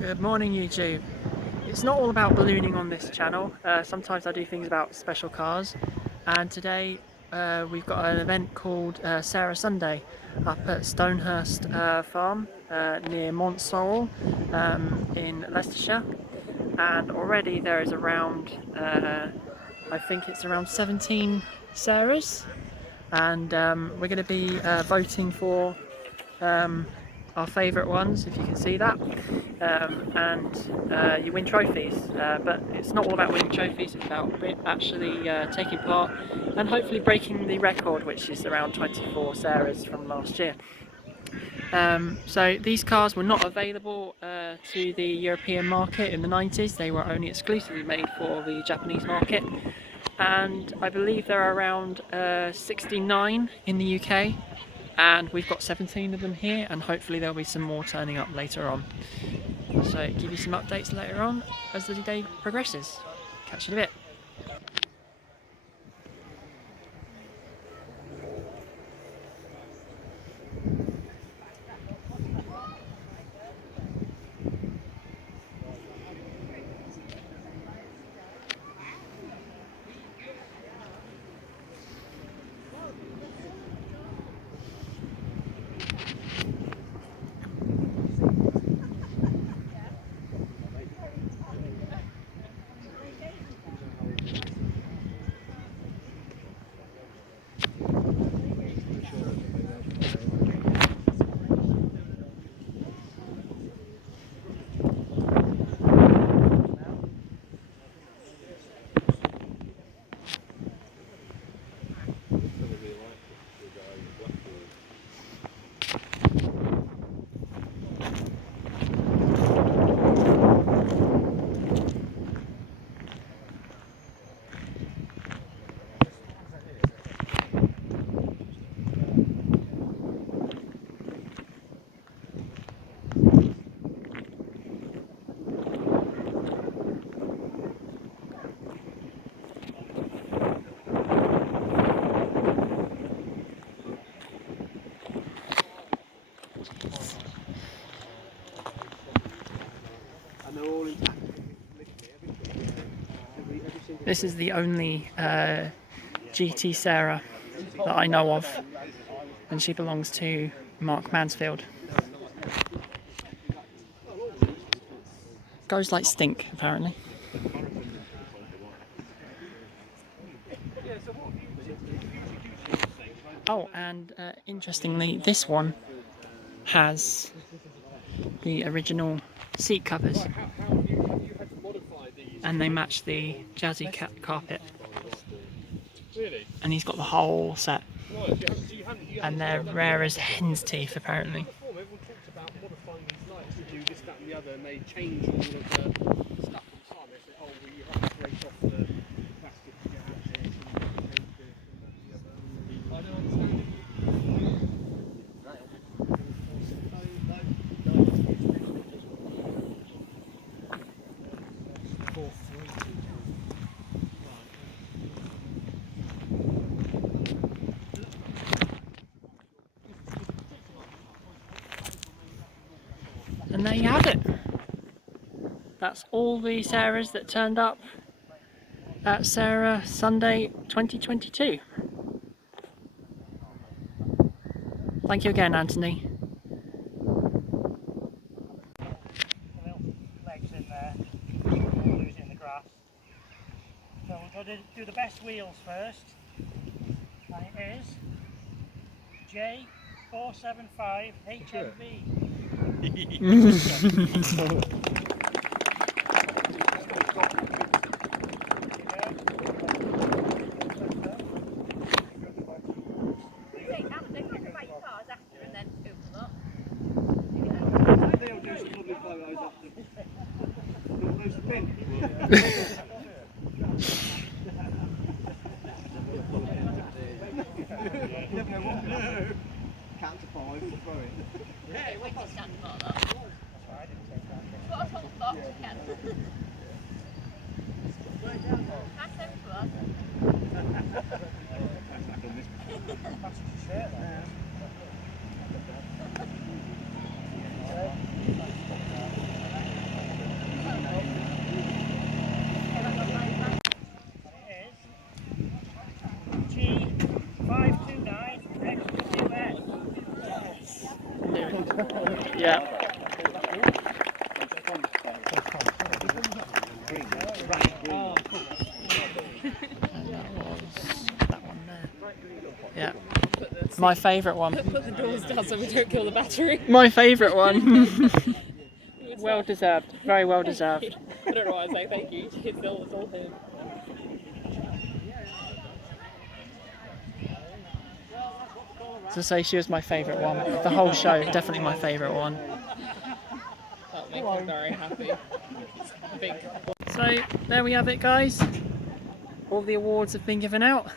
Good morning YouTube. It's not all about ballooning on this channel. Sometimes I do things about special cars, and today we've got an event called Sera Sunday up at Stonehurst farm near Sorrel in Leicestershire, and already there is around I think it's around 17 Seras, and we're going to be voting for our favourite ones, if you can see that, and you win trophies, but it's not all about winning trophies, it's about actually taking part and hopefully breaking the record, which is around 24 Seras from last year. So these cars were not available to the European market in the 90s, they were only exclusively made for the Japanese market, and I believe there are around 69 in the UK. And we've got 17 of them here, and hopefully there'll be some more turning up later on. So give you some updates later on as the day progresses. Catch you in a bit. This is the only GT Sera that I know of, and she belongs to Mark Mansfield. Goes like stink, apparently. Oh, and interestingly, this one has the original seat covers, and they match the jazzy carpet. And he's got the whole set, and they're rare as hen's teeth, apparently. And there you have it. That's all the Seras that turned up at Sera Sunday 2022. Thank you again, Anthony. Legs in there, we'll lose it in the grass. So we're going to do the best wheels first, and it is J475 HMV. Count to 5 and throw it. Yeah, we can stand for that. What a whole box again. That's them for us. Yeah. That one there. Yeah. My favourite one. Put the doors down so we don't kill the battery. My favourite one. Well deserved. Very well deserved. I don't know why I say thank you. It's all him. To say she was my favourite one. The whole show, definitely my favourite one. That makes me very happy. Big. So there we have it, guys. All the awards have been given out,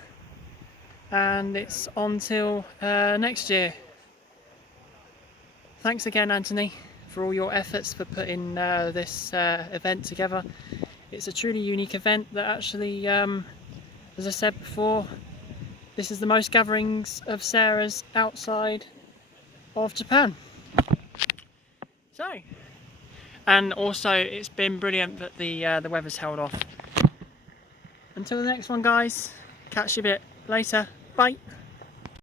and it's on till next year. Thanks again, Anthony, for all your efforts for putting this event together. It's a truly unique event that actually, as I said before, this is the most gatherings of Seras outside of Japan. So, and also it's been brilliant that the weather's held off. Until the next one, guys, catch you a bit later. Bye.